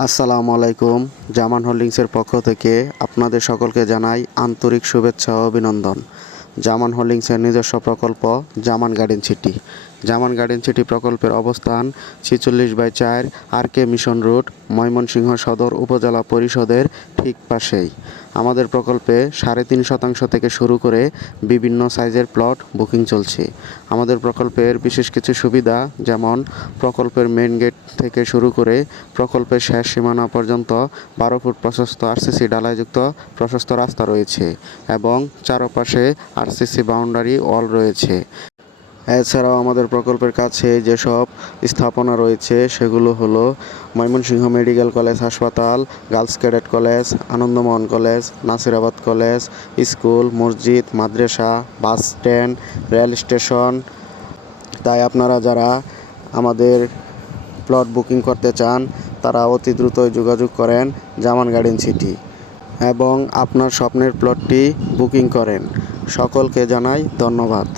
আসসালামু আলাইকুম। জামান হোল্ডিংসের পক্ষ থেকে আপনাদের সকলকে জানাই আন্তরিক শুভেচ্ছা ও অভিনন্দন। জামান হোল্ডিংসের নিজস্ব প্রকল্প জামান গার্ডেন সিটি। জামান গার্ডেন সিটি প্রকল্পের অবস্থান 46/4 RK মিশন রোড, ময়মনসিংহ সদর উপজেলা পরিষদের ঠিক পাশেই। আমাদের প্রকল্পে 3.5% থেকে শুরু করে বিভিন্ন সাইজের প্লট বুকিং চলছে। আমাদের প্রকল্পের বিশেষ কিছু সুবিধা, যেমন প্রকল্পের মেইন গেট থেকে শুরু করে প্রকল্পের শেষ সীমানা পর্যন্ত 12 ফুট প্রশস্ত আরসিসি ঢালাইযুক্ত প্রশস্ত রাস্তা রয়েছে এবং চারপাশে আরসিসি বাউন্ডারি ওয়াল রয়েছে। এছাড়াও আমাদের প্রকল্পের কাছে যেসব স্থাপনা রয়েছে সেগুলো হলো ময়মনসিংহ মেডিকেল কলেজ হাসপাতাল, girls cadet college, Ananda Mohan college, Nasirabad college, school, মসজিদ, মাদ্রাসা, বাস স্ট্যান্ড, রেল স্টেশন। তাই আপনারা যারা আমাদের প্লট বুকিং করতে চান তারা অতি দ্রুতই যোগাযোগ করেন জামান গার্ডেন সিটি এবং আপনার স্বপ্নের প্লটটি বুকিং করেন। সকলকে জানাই ধন্যবাদ।